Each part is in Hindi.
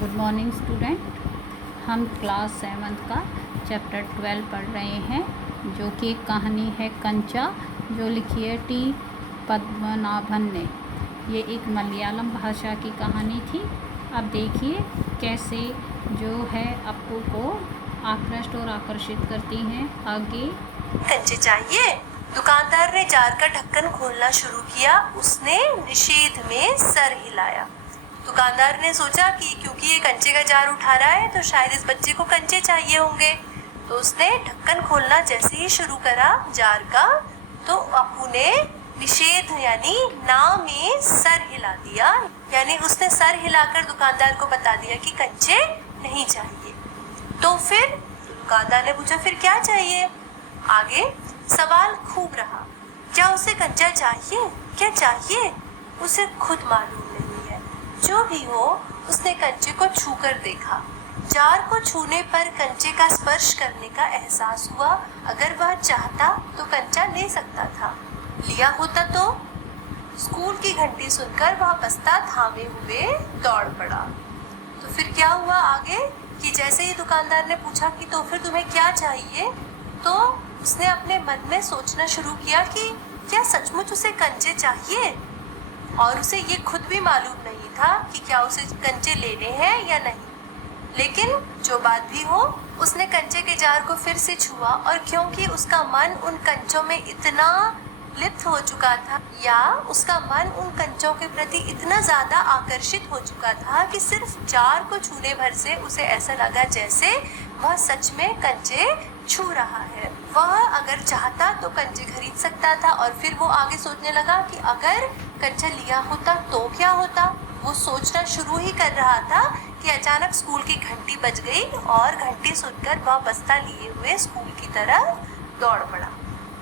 Good morning student. हम क्लास 7 का चैप्टर 12 पढ़ रहे हैं, जो कि एक कहानी है कंचा, जो लिखी है टी पद्मनाभन ने। ये एक मलयालम भाषा की कहानी थी। अब देखिए कैसे जो है अप्पू को आकृष्ट और आकर्षित करती हैं। आगे कंचे चाहिए। दुकानदार ने जार का ढक्कन खोलना शुरू किया। उसने निषेध में सर हिलाया। दुकानदार ने सोचा कि क्योंकि ये कंचे का जार उठा रहा है तो शायद इस बच्चे को कंचे चाहिए होंगे। तो उसने ढक्कन खोलना जैसे ही शुरू करा जार का, तो अप्पू ने निषेध यानी ना में सर हिला दिया। यानी उसने सर हिलाकर दुकानदार को बता दिया कि कंचे नहीं चाहिए। तो फिर दुकानदार ने पूछा फिर क्या चाहिए। आगे सवाल खूब रहा, क्या उसे कंचा चाहिए, क्या चाहिए, उसे खुद मालूम नहीं है। जो भी हो, उसने कंचे को छूकर देखा। जार को छूने पर कंचे का स्पर्श करने का एहसास हुआ। अगर वह चाहता तो कंचा ले सकता था। लिया होता तो? स्कूल की घंटी सुनकर वह बस्ता थामे हुए दौड़ पड़ा। तो फिर क्या हुआ आगे कि जैसे ही दुकानदार ने पूछा कि तो फिर तुम्हें क्या चाहिए, तो उसने अपने मन में सोचना शुरू किया कि क्या सचमुच उसे कंचे चाहिए। और उसे ये खुद भी मालूम नहीं था कि क्या उसे कंचे लेने हैं या नहीं। लेकिन जो बात भी हो, उसने कंचे के जार को फिर से छुआ, और क्योंकि उसका मन उन कंचों में इतना लिप्त हो चुका था, या उसका मन उन कंचों के प्रति इतना ज्यादा आकर्षित हो चुका था कि सिर्फ जार को छूने भर से उसे ऐसा लगा जैसे वह सच में कंचे छू रहा है। वह अगर चाहता तो कंचे खरीद सकता था। और फिर वो आगे सोचने लगा कि अगर कंचा लिया होता तो क्या होता। वो सोचना शुरू ही कर रहा था कि अचानक स्कूल की घंटी बज गई, और घंटी सुनकर वह बस्ता लिए हुए स्कूल की तरफ दौड़ पड़ा।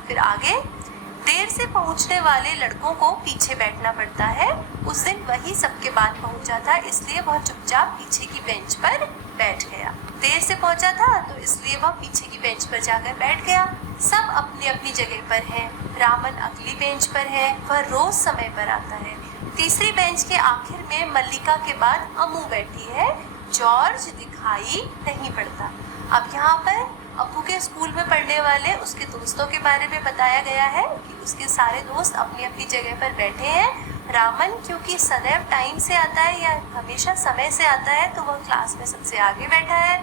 फिर आगे देर से पहुंचने वाले लड़कों को पीछे बैठना पड़ता है। उस दिन वही सबके बाद पहुंचा था, इसलिए वह चुपचाप पीछे की बेंच पर बैठ गया। देर से पहुंचा था तो इसलिए वह पीछे की बेंच पर जाकर बैठ गया। सब अपनी अपनी जगह पर हैं। रामन अगली बेंच पर है, वह रोज समय पर आता है। तीसरी बेंच के आखिर में मल्लिका के बाद अम्मू बैठी है। जॉर्ज दिखाई नहीं पड़ता। अब यहाँ पर अप्पू के स्कूल में पढ़ने वाले उसके दोस्तों के बारे में बताया गया है कि उसके सारे दोस्त अपनी अपनी जगह पर बैठे हैं। रामन क्योंकि सदैव टाइम से आता है या हमेशा समय से आता है, तो वह क्लास में सबसे आगे बैठा है।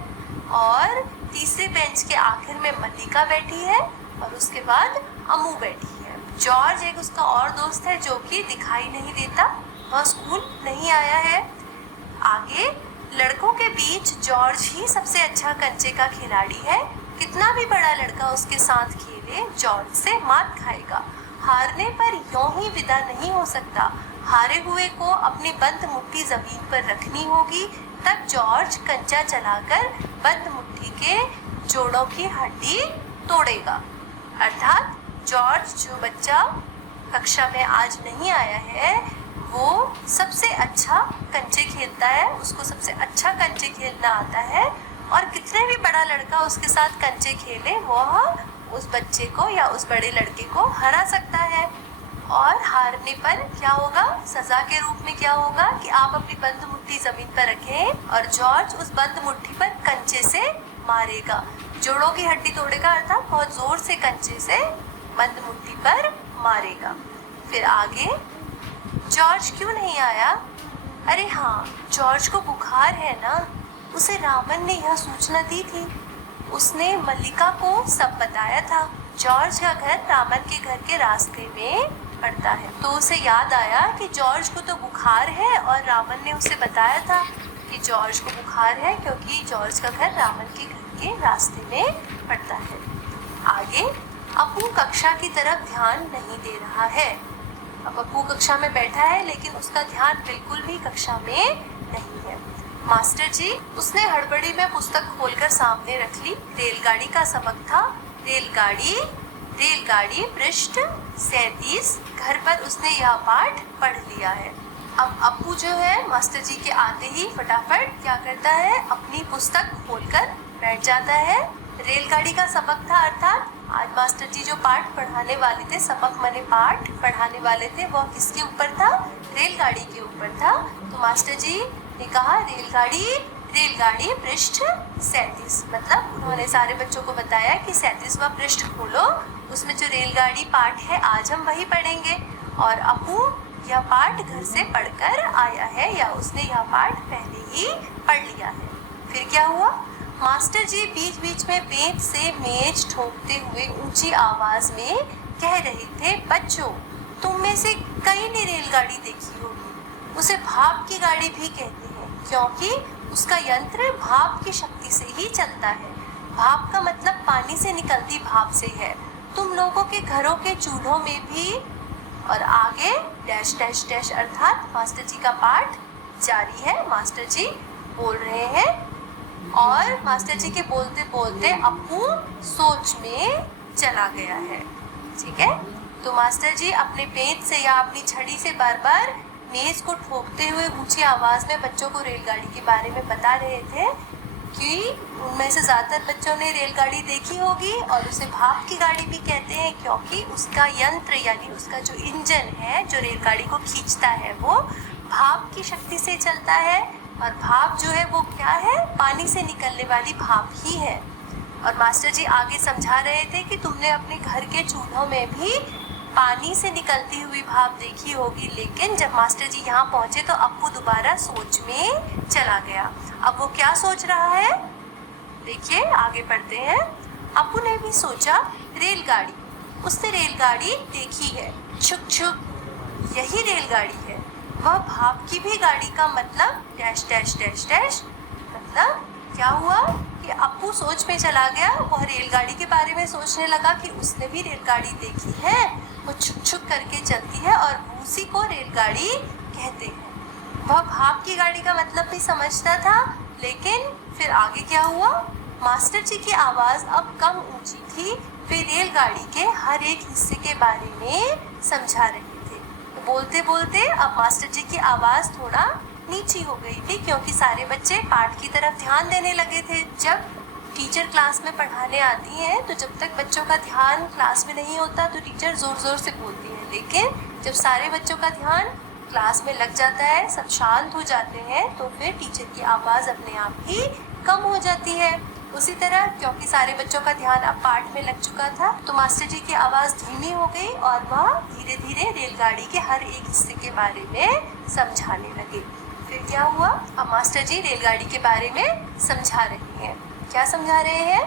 और तीसरी बेंच के आखिर में मल्लिका बैठी है, और उसके बाद अम्मू बैठी है। जॉर्ज एक उसका और दोस्त है जो कि दिखाई नहीं देता, वह स्कूल नहीं आया है। आगे लड़कों के बीच जॉर्ज ही सबसे अच्छा कंचे का खिलाड़ी है। कितना भी बड़ा लड़का उसके साथ खेले, जॉर्ज से मात खाएगा। हारने पर यूं ही विदा नहीं हो सकता। हारे हुए को अपनी बंद मुट्ठी जमीन पर रखनी होगी, तब जॉर्ज कंचा चलाकर बंद मुट्ठी के जोड़ों की हड्डी तोड़ेगा। अर्थात जॉर्ज, जो बच्चा कक्षा में आज नहीं आया है, वो सबसे अच्छा कंचे खेलता है, उसको सबसे अच्छा कंचे खेलना आता है। और कितने भी बड़ा लड़का उसके साथ कंचे खेले, वह उस बच्चे को या उस बड़े लड़के को हरा सकता है। और हारने पर क्या होगा, सजा के रूप में क्या होगा कि आप अपनी बंद मुट्ठी जमीन पर रखें, और जॉर्ज उस बंद मुट्ठी पर कंचे से मारेगा। जोड़ों की हड्डी तोड़ेगा, अर्थात बहुत जोर से कंचे से बंद मुट्ठी पर मारेगा। फिर आगे जॉर्ज क्यों नहीं आया? अरे हाँ, जॉर्ज को बुखार है ना। उसे रामन ने यह सूचना दी थी। उसने मल्लिका को सब बताया था। जॉर्ज का घर रामन के घर के रास्ते में पड़ता है। तो उसे याद आया कि जॉर्ज को तो बुखार है, और रामन ने उसे बताया था कि जॉर्ज को बुखार है क्योंकि जॉर्ज का घर रामन के घर के रास्ते में पड़ता है। आगे अप्पू कक्षा की तरफ ध्यान नहीं दे रहा है। अब अप्पू कक्षा में बैठा है, लेकिन उसका ध्यान बिल्कुल भी कक्षा में नहीं है। मास्टर जी, उसने हड़बड़ी में पुस्तक खोलकर सामने रख ली। रेलगाड़ी का सबक था। रेलगाड़ी रेलगाड़ी पृष्ठ 37। घर पर उसने यह पाठ पढ़ लिया है। अब अप्पू जो है मास्टर जी के आते ही फटाफट क्या करता है, अपनी पुस्तक खोलकर बैठ जाता है। रेलगाड़ी का सबक था, अर्थात आज मास्टर जी जो पाठ पढ़ाने वाले थे, सबक माने पाठ पढ़ाने वाले थे, वह किसके ऊपर था? रेलगाड़ी के ऊपर था। तो मास्टर जी ने कहा रेलगाड़ी रेलगाड़ी पृष्ठ 37। मतलब उन्होंने सारे बच्चों को बताया कि 37वां पृष्ठ खोलो, उसमें जो रेलगाड़ी पाठ है आज हम वही पढ़ेंगे। और अपू यह पाठ घर से पढ़कर आया है, या उसने यह पाठ पहले ही पढ़ लिया है। फिर क्या हुआ, मास्टर जी बीच बीच में बेंच से मेज ठोकते हुए ऊंची आवाज में कह रहे थे, बच्चों तुम में से कई ने रेलगाड़ी देखी होगी। उसे भाप की गाड़ी भी कहते हैं, क्योंकि उसका यंत्र भाप की शक्ति से ही चलता है। भाप का मतलब पानी से निकलती भाप से है। तुम लोगों के घरों के चूल्हों में भी। और आगे डैश डैश डैश अर्थात मास्टर जी का पाठ जारी है। मास्टर जी बोल रहे हैं और मास्टर जी के बोलते बोलते अपू सोच में चला गया है। ठीक है, तो मास्टर जी अपने पेंच से या अपनी छड़ी से बार बार मेज को ठोकते हुए ऊंची आवाज में बच्चों को रेलगाड़ी के बारे में बता रहे थे कि उनमें से ज़्यादातर बच्चों ने रेलगाड़ी देखी होगी और उसे भाप की गाड़ी भी कहते हैं, क्योंकि उसका यंत्र यानी उसका जो इंजन है जो रेलगाड़ी को खींचता है वो भाप की शक्ति से चलता है। और भाप जो है वो क्या है, पानी से निकलने वाली भाप ही है। और मास्टर जी आगे समझा रहे थे कि तुमने अपने घर के चूल्हों में भी पानी से निकलती हुई भाप देखी होगी। लेकिन जब मास्टर जी यहाँ पहुँचे तो अप्पू दोबारा सोच में चला गया। अब वो क्या सोच रहा है, देखिए आगे पढ़ते हैं। अप्पू ने भी सोचा रेलगाड़ी, उसने रेलगाड़ी देखी है, छुक छुक यही रेलगाड़ी है। वह भाप की भी गाड़ी का मतलब डैश डैश डैश डैश। मतलब क्या हुआ कि अप्पू सोच में चला गया। वह रेलगाड़ी के बारे में सोचने लगा कि उसने भी रेलगाड़ी देखी है, वो छुक छुक करके चलती है और उसी को रेलगाड़ी कहते हैं। वह भाप की गाड़ी का मतलब भी समझता था। लेकिन फिर आगे क्या हुआ, मास्टर जी की आवाज़ अब कम ऊंची थी। वे रेलगाड़ी के हर एक हिस्से के बारे में समझा रहे थे। बोलते बोलते अब मास्टर जी की आवाज़ थोड़ा नीची हो गई थी, क्योंकि सारे बच्चे पाठ की तरफ ध्यान देने लगे थे। जब टीचर क्लास में पढ़ाने आती हैं तो जब तक बच्चों का ध्यान क्लास में नहीं होता तो टीचर ज़ोर ज़ोर से बोलती है। लेकिन जब सारे बच्चों का ध्यान क्लास में लग जाता है, सब शांत हो जाते हैं, तो फिर टीचर की आवाज़ अपने आप ही कम हो जाती है। उसी तरह क्योंकि सारे बच्चों का ध्यान अब पाठ में लग चुका था तो मास्टर जी की आवाज़ धीमी हो गई और वह धीरे धीरे रेलगाड़ी के हर एक हिस्से के बारे में समझाने लगे। फिर क्या हुआ, अब मास्टर जी रेलगाड़ी के बारे में समझा रहे हैं। क्या समझा रहे हैं,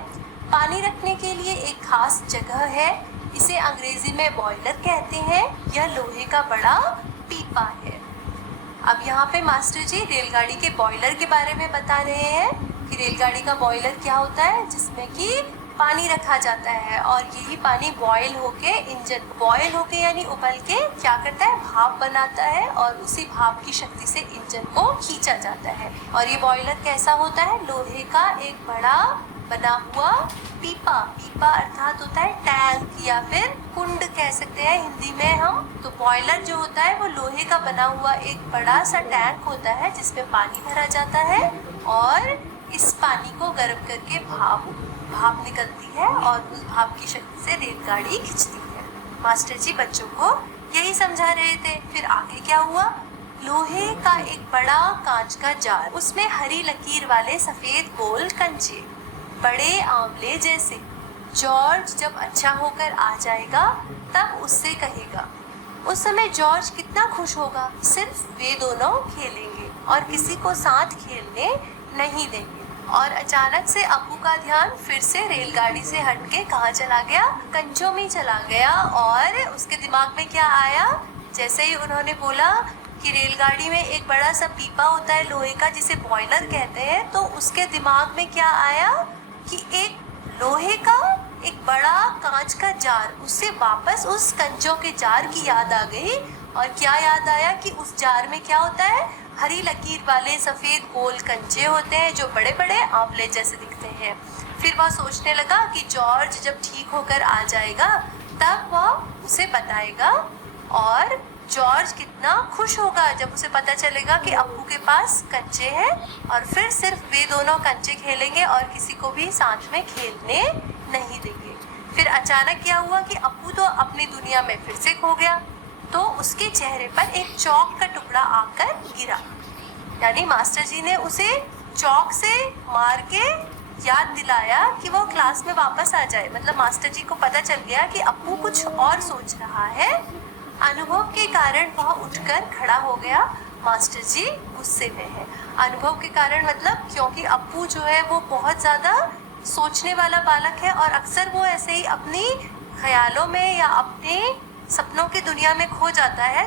पानी रखने के लिए एक खास जगह है, इसे अंग्रेजी में बॉयलर कहते हैं। यह लोहे का बड़ा पीपा है। अब यहाँ पे मास्टर जी रेलगाड़ी के बॉयलर के बारे में बता रहे हैं कि रेलगाड़ी का बॉयलर क्या होता है, जिसमें कि पानी रखा जाता है और यही पानी बॉयल होके इंजन बॉयल होके यानी उबल के क्या करता है, भाप बनाता है और उसी भाप की शक्ति से इंजन को खींचा जाता है। और ये बॉयलर कैसा होता है, लोहे का एक बड़ा बना हुआ पीपा। पीपा अर्थात होता है टैंक या फिर कुंड कह सकते हैं हिंदी में हम। तो बॉयलर जो होता है वो लोहे का बना हुआ एक बड़ा सा टैंक होता है जिसमें पानी भरा जाता है और इस पानी को गर्म करके भाप निकलती है और उस भाप की शक्ति से रेलगाड़ी खिंचती है। मास्टर जी बच्चों को यही समझा रहे थे। फिर आगे क्या हुआ, लोहे का एक बड़ा कांच का जार, उसमें हरी लकीर वाले सफेद गोल कंचे, बड़े आंवले जैसे। जॉर्ज जब अच्छा होकर आ जाएगा तब उससे कहेगा। उस समय जॉर्ज कितना खुश होगा, सिर्फ वे दोनों खेलेंगे और किसी को साथ खेलने नहीं देंगे। और अचानक से अप्पू का ध्यान फिर से रेलगाड़ी से हटके कहाँ चला गया, कंचों में चला गया। और उसके दिमाग में क्या आया, जैसे ही उन्होंने बोला कि रेलगाड़ी में एक बड़ा सा पीपा होता है लोहे का जिसे बॉयलर कहते हैं, तो उसके दिमाग में क्या आया कि एक लोहे का एक बड़ा कांच का जार, उससे वापस उस कंचों के जार की याद आ गई। और क्या याद आया कि उस जार में क्या होता है, हरी लकीर वाले सफ़ेद गोल कंचे होते हैं जो बड़े बड़े आंवले जैसे दिखते हैं। फिर वह सोचने लगा कि जॉर्ज जब ठीक होकर आ जाएगा तब वह उसे बताएगा और जॉर्ज कितना खुश होगा जब उसे पता चलेगा कि अप्पू के पास कंचे हैं और फिर सिर्फ वे दोनों कंचे खेलेंगे और किसी को भी साथ में खेलने नहीं देंगे। फिर अचानक क्या हुआ कि अप्पू तो अपनी दुनिया में फिर से खो गया। तो उसके चेहरे पर एक चौक का टुकड़ा आकर गिरा। यानी मास्टर जी ने उसे चौक से मार के याद दिलाया कि वो क्लास में वापस आ जाए। मतलब मास्टर जी को पता चल गया कि अप्पू कुछ और सोच रहा है। अनुभव के कारण वह उठकर खड़ा हो गया। मास्टर जी गुस्से में है। अनुभव के कारण मतलब क्योंकि अप्पू जो है वो बहुत ज़्यादा सोचने वाला बालक है और अक्सर वो ऐसे ही अपनी ख्यालों में या अपने सपनों की दुनिया में खो जाता है,